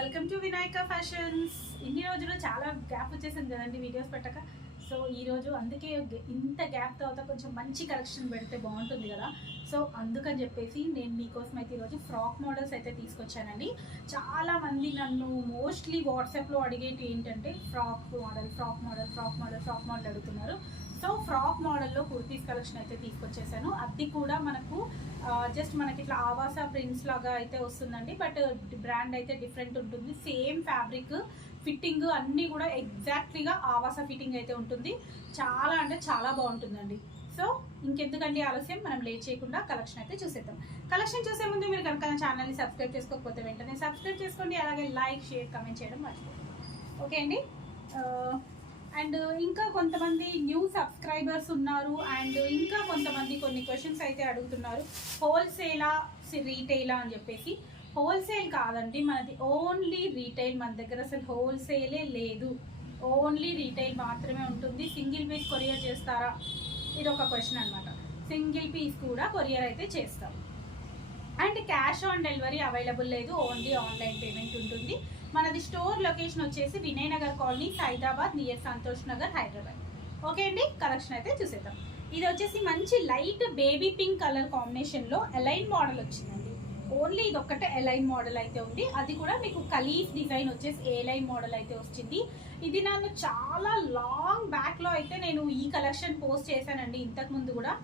Welcome to Vinayaka fashions. ఇన్ని రోజులు చాలా గ్యాప్ వచ్చేసింది కదండి వీడియోస్ పెట్టక. సో ఈరోజు అందుకే ఇంత గ్యాప్ తర్వాత కొంచెం మంచి కలెక్షన్ పెడితే బాగుంటుంది కదా. సో అందుకని చెప్పేసి నేను మీకోసం అయితే ఈరోజు ఫ్రాక్ మోడల్స్ అయితే తీసుకొచ్చానండి. చాలామంది నన్ను మోస్ట్లీ వాట్సాప్లో అడిగేటి ఏంటంటే ఫ్రాక్ మోడల్ అడుగుతున్నారు. సో ఫ్రాక్ మోడల్లో కుర్తీస్ కలెక్షన్ అయితే తీసుకొచ్చేసాను. అది కూడా మనకు జస్ట్ మనకి ఇట్లా ఆవాసా ప్రింట్స్ లాగా అయితే వస్తుందండి. బట్ బ్రాండ్ అయితే డిఫరెంట్ ఉంటుంది. సేమ్ ఫ్యాబ్రిక్, ఫిట్టింగ్ అన్నీ కూడా ఎగ్జాక్ట్లీగా ఆవాసా ఫిట్టింగ్ అయితే ఉంటుంది. చాలా అంటే చాలా బాగుంటుందండి. సో ఇంకెందుకండి ఆలస్యం, మనం లేట్ చేయకుండా కలెక్షన్ అయితే చూసేద్దాం. కలెక్షన్ చూసే ముందు మీరు కనుక ఛానల్ని సబ్స్క్రైబ్ చేసుకోకపోతే వెంటనే సబ్స్క్రైబ్ చేసుకోండి. అలాగే లైక్, షేర్, కమెంట్ చేయడం మర్చిపోండి. ఓకే అండి. అండ్ ఇంకా కొంతమంది న్యూ సబ్స్క్రైబర్స్ ఉన్నారు. అండ్ ఇంకా కొంతమంది కొన్ని క్వశ్చన్స్ అయితే అడుగుతున్నారు, హోల్సేలా రీటైలా అని చెప్పేసి. హోల్సేల్ కాదండి, మనది ఓన్లీ రీటైల్. మన దగ్గర అసలు హోల్సేలే లేదు, ఓన్లీ రీటైల్ మాత్రమే ఉంటుంది. సింగిల్ పీస్ కొరియర్ చేస్తారా, ఇది ఒక క్వశ్చన్ అనమాట. సింగిల్ పీస్ కూడా కొరియర్ అయితే చేస్తాం. And cash on delivery available లేదు, ఓన్లీ ఆన్లైన్ పేమెంట్ ఉంటుంది. మనది స్టోర్ లొకేషన్ వచ్చేసి Vinay Nagar colony, Saidabad, near Santosh Nagar, Hyderabad. Okay అండి, కలెక్షన్ అయితే చూసేద్దాం. ఇది వచ్చేసి మంచి లైట్ బేబీ పింక్ కలర్ కాంబినేషన్లో ఎలైన్ మోడల్ వచ్చిందండి. ఓన్లీ ఇది ఒక్కటే ఎలైన్ మోడల్ అయితే ఉంది. అది కూడా మీకు కలీఫ్ డిజైన్ వచ్చేసి ఏ లైన్ మోడల్ అయితే వచ్చింది. ఇది నన్ను చాలా లాంగ్ బ్యాక్లో అయితే నేను ఈ కలెక్షన్ పోస్ట్ చేశానండి ఇంతకుముందు కూడా.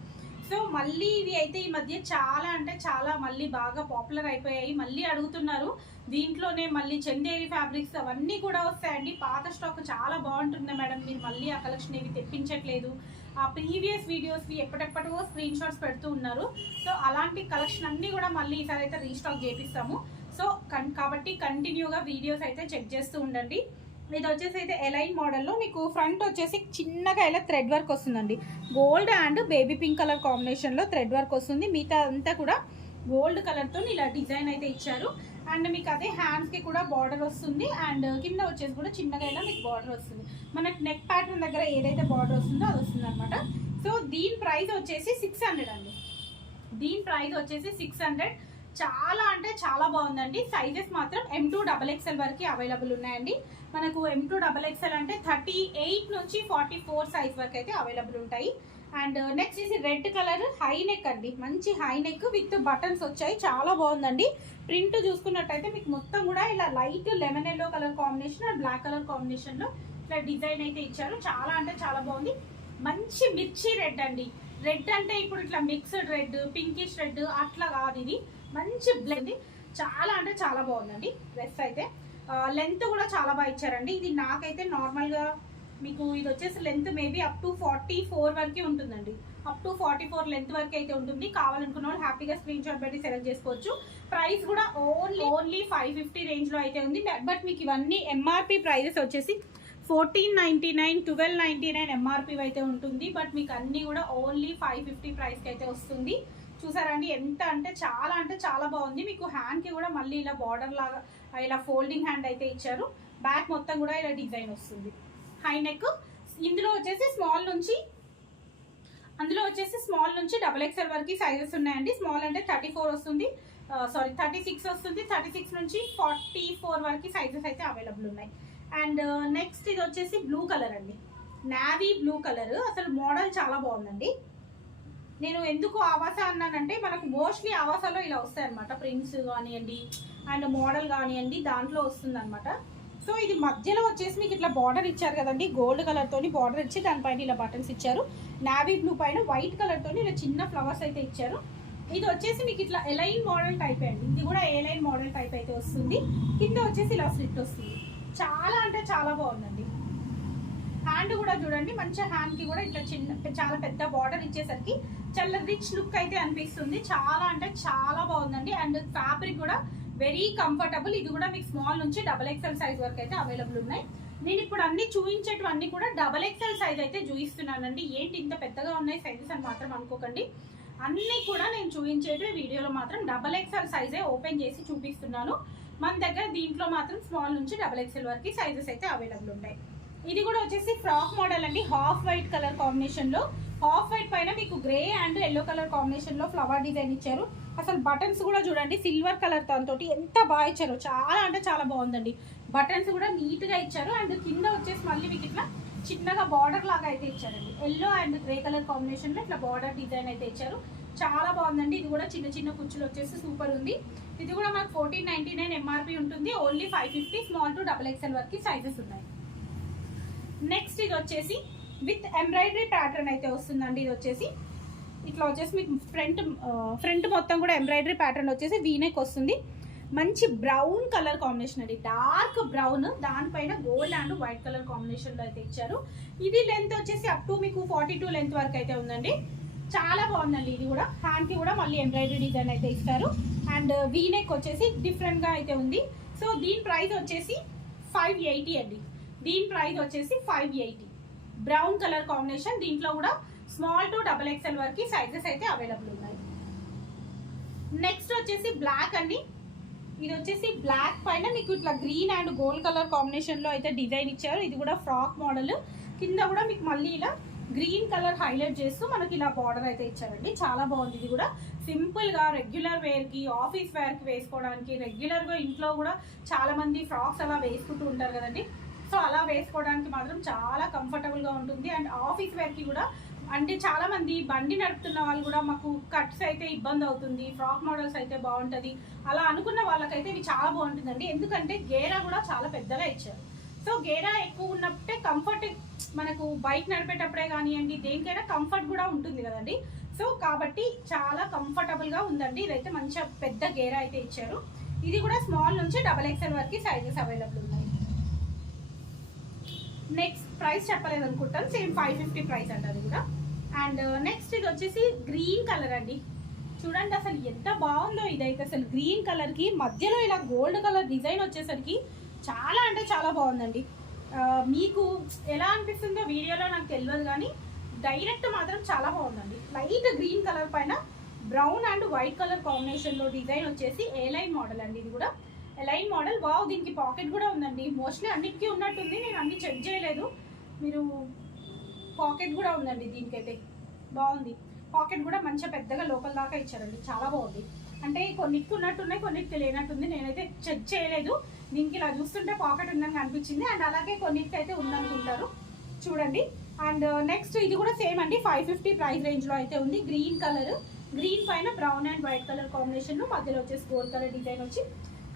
సో మళ్ళీ ఇవి అయితే ఈ మధ్య చాలా అంటే చాలా మళ్ళీ బాగా పాపులర్ అయిపోయాయి. మళ్ళీ అడుగుతున్నారు. దీంట్లోనే మళ్ళీ చందేరి ఫ్యాబ్రిక్స్ అవన్నీ కూడా వస్తాయండి. పాత స్టాక్ చాలా బాగుంటుంది మేడం, మీరు మళ్ళీ ఆ కలెక్షన్ ఏవి తెప్పించట్లేదు. ఆ ప్రీవియస్ వీడియోస్వి ఎప్పటికో స్క్రీన్ షాట్స్ పెడుతూ ఉన్నారు. సో అలాంటి కలెక్షన్ అన్నీ కూడా మళ్ళీ ఈసారి అయితే రీస్టాక్ చేపిస్తాము. సో కాబట్టి కంటిన్యూగా వీడియోస్ అయితే చెక్ చేస్తూ ఉండండి. ఇది వచ్చేసి అయితే ఎలైన్ మోడల్లో మీకు ఫ్రంట్ వచ్చేసి చిన్నగా ఇలా థ్రెడ్ వర్క్ వస్తుందండి. Gold and baby pink colour కాంబినేషన్లో థ్రెడ్ వర్క్ వస్తుంది. మిగతా అంతా కూడా గోల్డ్ కలర్తో ఇలా డిజైన్ అయితే ఇచ్చారు. అండ్ మీకు అదే హ్యాండ్స్కి కూడా బార్డర్ వస్తుంది. అండ్ కింద వచ్చేసి కూడా చిన్నగా ఇలా మీకు బార్డర్ వస్తుంది. మనకి నెక్ ప్యాటర్న్ దగ్గర ఏదైతే బార్డర్ వస్తుందో అది వస్తుంది అనమాట. సో దీని ప్రైస్ వచ్చేసి 600 అండి. దీని ప్రైస్ వచ్చేసి 600. చాలా అంటే చాలా బాగుందండి. సైజెస్ మాత్రం M2XXL వరకు అవైలబుల్ ఉన్నాయండి. మనకు M2XXL అంటే 38 నుంచి 44 సైజ్ వరకు అయితే అవైలబుల్ ఉంటాయి. అండ్ నెక్స్ట్ ఇది రెడ్ కలర్ హై నెక్ అండి. మంచి హై నెక్ విత్ బటన్స్ వచ్చాయి, చాలా బాగుందండి. ప్రింట్ చూసుకున్నట్టయితే మీకు మొత్తం కూడా ఇలా light lemon yellow colour combination and black colour కాంబినేషన్లో ఇట్లా డిజైన్ అయితే ఇచ్చారు. చాలా అంటే చాలా బాగుంది. మంచి మిర్చి రెడ్ అండి. రెడ్ అంటే ఇప్పుడు ఇట్లా మిక్స్డ్ రెడ్, పింకిష్ రెడ్ అట్లా కాదు, ఇది మంచి బ్లెండ్. చాలా అంటే చాలా బాగుందండి. డ్రెస్ అయితే లెంత్ కూడా చాలా బాగా ఇచ్చారండి. ఇది నాకైతే నార్మల్గా మీకు ఇది వచ్చేసి లెంత్ మేబీ అప్ టు 44 వరకు ఉంటుందండి. అప్ టు 44 లెంత్ వరకు అయితే ఉంటుంది. కావాలనుకున్న వాళ్ళు హ్యాపీగా స్క్రీన్ షాట్ పెట్టి సెలెక్ట్ చేసుకోవచ్చు. ప్రైస్ కూడా ఓన్లీ 550 రేంజ్లో అయితే ఉంది. బట్ మీకు ఇవన్నీ ఎంఆర్పి ప్రైజెస్ వచ్చేసి 1499, 1299 ఎంఆర్పి అయితే ఉంటుంది. బట్ మీకు అన్నీ కూడా ఓన్లీ 550 ప్రైస్కి అయితే వస్తుంది. చూసారండి ఎంత అంటే చాలా బాగుంది. మీకు హ్యాండ్కి కూడా మళ్ళీ ఇలా బార్డర్ లాగా ఇలా ఫోల్డింగ్ హ్యాండ్ అయితే ఇచ్చారు. బ్యాక్ మొత్తం కూడా ఇలా డిజైన్ వస్తుంది. High neck. ఇందులో వచ్చేసి స్మాల్ నుంచి XXL వరకు సైజెస్ ఉన్నాయండి. స్మాల్ అంటే 34 వస్తుంది, 36 వస్తుంది. 36 నుంచి 44 వరకు సైజెస్ అయితే అవైలబుల్ ఉన్నాయి. అండ్ నెక్స్ట్ ఇది వచ్చేసి బ్లూ కలర్ అండి, నావీ బ్లూ కలర్. అసలు మోడల్ చాలా బాగుందండి. నేను ఎందుకు ఆవాస అన్నానంటే మనకు మోస్ట్లీ ఆవాసాలో ఇలా వస్తాయి అనమాట. ప్రింట్స్ కానివ్వండి అండ్ మోడల్ కానివ్వండి దాంట్లో వస్తుంది అనమాట. సో ఇది మధ్యలో వచ్చేసి మీకు ఇట్లా బార్డర్ ఇచ్చారు కదండి, గోల్డ్ కలర్తోని బార్డర్ ఇచ్చి దానిపైన ఇలా బటన్స్ ఇచ్చారు. నావీ బ్లూ పైన వైట్ కలర్తోని ఇలా చిన్న ఫ్లవర్స్ అయితే ఇచ్చారు. ఇది వచ్చేసి మీకు ఇట్లా ఎలైన్ మోడల్ టైప్ అండి. ఇది కూడా ఎలైన్ మోడల్ టైప్ అయితే వస్తుంది. కింద వచ్చేసి ఇలా స్లిట్ వస్తుంది. చాలా అంటే చాలా బాగుందండి. హ్యాండ్ కూడా చూడండి, మంచి హ్యాండ్కి కూడా ఇట్లా చాలా పెద్ద బార్డర్ ఇచ్చేసరికి చాలా రిచ్ లుక్ అయితే అనిపిస్తుంది. చాలా అంటే చాలా బాగుందండి. అండ్ ఫ్యాబ్రిక్ కూడా వెరీ కంఫర్టబుల్. ఇది కూడా మీకు స్మాల్ నుంచి XXL సైజ్ వరకు అయితే అవైలబుల్ ఉన్నాయి. నేను ఇప్పుడు అన్ని చూపించేటివన్నీ కూడా XXL సైజ్ అయితే చూపిస్తున్నానండి. ఏంటి ఇంత పెద్దగా ఉన్నాయి సైజెస్ అని మాత్రం అనుకోకండి. అన్నీ కూడా నేను చూపించేటివి వీడియోలో మాత్రం XXL సైజే ఓపెన్ చేసి చూపిస్తున్నాను. మన దగ్గర దీంట్లో మాత్రం స్మాల్ నుంచి XXL వరకు సైజెస్ అయితే అవైలబుల్ ఉంటాయి. ఇది కూడా వచ్చేసి ఫ్రాక్ మోడల్ అండి. హాఫ్ వైట్ కలర్ కాంబినేషన్లో, హాఫ్ వైట్ పైన మీకు గ్రే అండ్ ఎల్లో కలర్ కాంబినేషన్లో ఫ్లవర్ డిజైన్ ఇచ్చారు. అసలు బటన్స్ కూడా చూడండి సిల్వర్ కలర్ దాంతో ఎంత బాగా ఇచ్చారో, చాలా అంటే చాలా బాగుందండి. బటన్స్ కూడా నీట్గా ఇచ్చారు. అండ్ కింద వచ్చేసి మళ్ళీ మీకు ఇట్లా చిన్నగా బార్డర్ లాగా అయితే ఇచ్చారండి. ఎల్లో అండ్ గ్రే కలర్ కాంబినేషన్లో ఇట్లా బార్డర్ డిజైన్ అయితే ఇచ్చారు. చాలా బాగుందండి. ఇది కూడా చిన్న చిన్న కుచ్చులు వచ్చేసి సూపర్ ఉంది. ఇది కూడా మనకు 1499 ఎంఆర్పి ఉంటుంది. ఓన్లీ 550 స్మాల్ టు XXL వరకు సైజెస్ ఉన్నాయి. నెక్స్ట్ ఇది వచ్చేసి విత్ ఎంబ్రాయిడరీ ప్యాటర్న్ అయితే వస్తుందండి. ఇది వచ్చేసి ఇట్లా వచ్చేసి మీకు ఫ్రంట్ మొత్తం కూడా ఎంబ్రాయిడరీ ప్యాటర్న్ వచ్చేసి వీనెక్ వస్తుంది. మంచి బ్రౌన్ కలర్ కాంబినేషన్ అండి, డార్క్ బ్రౌన్, దానిపైన గోల్డ్ అండ్ వైట్ కలర్ కాంబినేషన్లో అయితే ఇచ్చారు. ఇది లెంత్ వచ్చేసి అప్ టు మీకు 42 లెంత్ వరకు అయితే ఉందండి. చాలా బాగుందండి. ఇది కూడా హ్యాండ్కి కూడా మళ్ళీ ఎంబ్రాయిడరీ డిజైన్ అయితే ఇస్తారు. అండ్ వీనెక్ వచ్చేసి డిఫరెంట్గా అయితే ఉంది. సో దీని ప్రైస్ వచ్చేసి 580 అండి. దీని ప్రైస్ వచ్చేసి 580. బ్రౌన్ కలర్ కాంబినేషన్, దీంట్లో కూడా స్మాల్ టు XXL వరకు సైజెస్ అయితే అవైలబుల్ ఉన్నాయి. నెక్స్ట్ వచ్చేసి బ్లాక్ అండి. ఇది వచ్చేసి బ్లాక్ పైన మీకు ఇట్లా గ్రీన్ అండ్ గోల్డ్ కలర్ కాంబినేషన్లో అయితే డిజైన్ ఇచ్చారు. ఇది కూడా ఫ్రాక్ మోడల్, కింద కూడా మీకు మళ్ళీ ఇలా గ్రీన్ కలర్ హైలైట్ చేస్తూ మనకి ఇలా బార్డర్ అయితే ఇచ్చారండి. చాలా బాగుంది. ఇది కూడా సింపుల్గా రెగ్యులర్ వేర్కి, ఆఫీస్ వేర్కి వేసుకోవడానికి, రెగ్యులర్గా ఇంట్లో కూడా చాలా మంది ఫ్రాక్స్ అలా వేసుకుంటూ ఉంటారు కదండి. సో అలా వేసుకోవడానికి మాత్రం చాలా కంఫర్టబుల్గా ఉంటుంది. అండ్ ఆఫీస్ వేర్కి కూడా, అంటే చాలా మంది బండి నడుపుతున్న వాళ్ళు కూడా మాకు కట్స్ అయితే ఇబ్బంది అవుతుంది, ఫ్రాక్ మోడల్స్ అయితే బాగుంటుంది అలా అనుకున్న వాళ్ళకైతే ఇవి చాలా బాగుంటుందండి. ఎందుకంటే గేరా కూడా చాలా పెద్దగా ఇచ్చారు. సో గేరా ఎక్కువ ఉన్నప్పుడే కంఫర్ట్, మనకు బైక్ నడిపేటప్పుడే కానివ్వండి దేనికైనా కంఫర్ట్ కూడా ఉంటుంది కదండి. సో కాబట్టి చాలా కంఫర్టబుల్గా ఉందండి. ఇదైతే మంచిగా పెద్ద గేరా అయితే ఇచ్చారు. ఇది కూడా స్మాల్ నుంచి XXL వరకు సైజెస్ అవైలబుల్ ఉన్నాయి. నెక్స్ట్ ప్రైస్ చెప్పలేదు అనుకుంటాను, సేమ్ 550 ప్రైస్ అండి అది కూడా. అండ్ నెక్స్ట్ ఇది వచ్చేసి గ్రీన్ కలర్ అండి. చూడండి అసలు ఎంత బాగుందో. ఇదైతే అసలు గ్రీన్ కలర్కి మధ్యలో ఇలా గోల్డ్ కలర్ డిజైన్ వచ్చేసరికి చాలా అంటే చాలా బాగుందండి. మీకు ఎలా అనిపిస్తుందో వీడియోలో నాకు తెలియదు, కానీ డైరెక్ట్ మాత్రం చాలా బాగుందండి. లైట్ గ్రీన్ కలర్ పైన బ్రౌన్ అండ్ వైట్ కలర్ కాంబినేషన్లో డిజైన్ వచ్చేసి ఎలైన్ మోడల్ అండి. ఇది కూడా ఎలైన్ మోడల్. వావ్, దీనికి పాకెట్ కూడా ఉందండి. మోస్ట్లీ అన్నిటికీ ఉన్నట్టుంది, నేను అన్ని చెక్ చేయలేదు. మీరు పాకెట్ కూడా ఉందండి దీనికైతే. బాగుంది. పాకెట్ కూడా మంచిగా పెద్దగా లోపల దాకా ఇచ్చారండి. చాలా బాగుంది. అంటే కొన్నిటికి ఉన్నట్టున్నాయి, కొన్నిటికి లేనట్టుంది. నేనైతే చెక్ చేయలేదు. దీనికి ఇలా చూస్తుంటే పాకెట్ ఉందని అనిపించింది. అండ్ అలాగే కొన్నిటికి అయితే ఉందనుకుంటారు. చూడండి. అండ్ నెక్స్ట్ ఇది కూడా సేమ్ అండి, 550 ప్రైస్ రేంజ్లో అయితే ఉంది. గ్రీన్ కలర్, గ్రీన్ పైన బ్రౌన్ అండ్ వైట్ కలర్ కాంబినేషన్లో మధ్యలో వచ్చేసి గోల్డ్ కలర్ డిజైన్ వచ్చి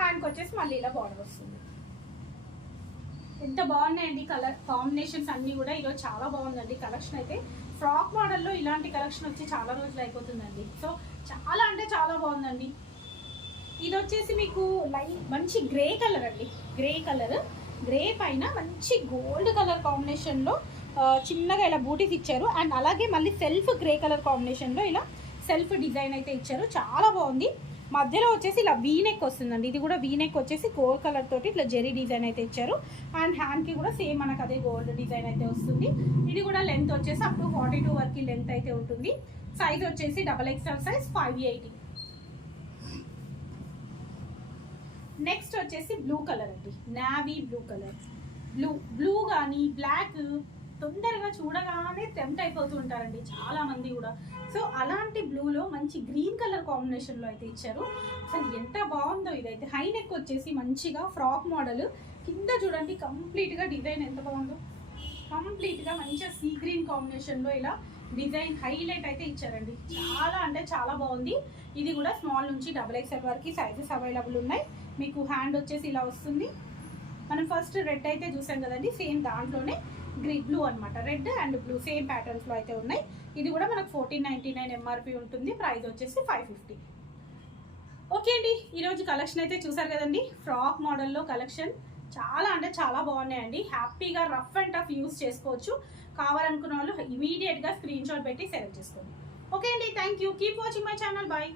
హ్యాండ్కి వచ్చేసి మళ్ళీ ఇలా బార్డర్ వస్తుంది. ఎంత బాగున్నాయండి కలర్ కాంబినేషన్స్ అన్నీ కూడా. ఈరోజు చాలా బాగుందండి కలెక్షన్ అయితే. ఫ్రాక్ మోడల్లో ఇలాంటి కలెక్షన్ వచ్చి చాలా రోజులు అయిపోతుందండి. సో చాలా అంటే చాలా బాగుందండి. ఇది వచ్చేసి మీకు మంచి గ్రే కలర్ అండి. గ్రే కలర్, గ్రే పైన మంచి గోల్డ్ కలర్ కాంబినేషన్లో చిన్నగా ఇలా బూటీస్ ఇచ్చారు. అండ్ అలాగే మళ్ళీ సెల్ఫ్ గ్రే కలర్ కాంబినేషన్లో ఇలా సెల్ఫ్ డిజైన్ అయితే ఇచ్చారు. చాలా బాగుంది. మధ్యలో వచ్చేసి ఇలా వీనెక్ వస్తుందండి. ఇది కూడా వీనెక్ వచ్చేసి గోల్డ్ కలర్ తోటి ఇట్లా జెరీ డిజైన్ అయితే ఇచ్చారు. అండ్ హ్యాండ్కి కూడా సేమ్ మనకు అదే గోల్డ్ డిజైన్ అయితే వస్తుంది. ఇది కూడా లెంత్ వచ్చేసి అప్ టు 42 వరకు లెంత్ అయితే ఉంటుంది. సైజ్ వచ్చేసి XXL సైజ్ 580. నెక్స్ట్ వచ్చేసి బ్లూ కలర్ అండి. Navy blue colour. బ్లూ కానీ బ్లాక్ తొందరగా చూడగానే టెంప్ట్ అయిపోతూ ఉంటారండి చాలా మంది కూడా. సో అలాంటి బ్లూలో మంచి గ్రీన్ కలర్ కాంబినేషన్లో అయితే ఇచ్చారు. అసలు ఎంత బాగుందో. ఇదైతే హై నెక్ వచ్చేసి మంచిగా ఫ్రాక్ మోడల్. కింద చూడండి కంప్లీట్గా డిజైన్ ఎంత బాగుందో. కంప్లీట్గా మంచిగా సీ గ్రీన్ కాంబినేషన్లో ఇలా డిజైన్ హైలైట్ అయితే ఇచ్చారండి. చాలా అంటే చాలా బాగుంది. ఇది కూడా స్మాల్ నుంచి XXL వరకు సైజెస్ అవైలబుల్ ఉన్నాయి. మీకు హ్యాండ్ వచ్చేసి ఇలా వస్తుంది. మనం ఫస్ట్ రెడ్ అయితే చూసాం కదండి, సేమ్ దాంట్లోనే బ్లూ అనమాట. రెడ్ అండ్ బ్లూ సేమ్ ప్యాటర్న్స్లో అయితే ఉన్నాయి. ఇది కూడా మనకు 1499 ఎంఆర్పి ఉంటుంది. ప్రైస్ వచ్చేసి 550. ఓకే అండి, ఈరోజు కలెక్షన్ అయితే చూసారు కదండి. ఫ్రాక్ మోడల్లో కలెక్షన్ చాలా అంటే చాలా బాగున్నాయండి. హ్యాపీగా రఫ్ అండ్ టఫ్ యూస్ చేసుకోవచ్చు. కావాలనుకున్న వాళ్ళు ఇమీడియట్గా స్క్రీన్ షాట్ పెట్టి సెలెక్ట్ చేసుకోండి. ఓకే అండి, thank you. Keep watching my channel. Bye.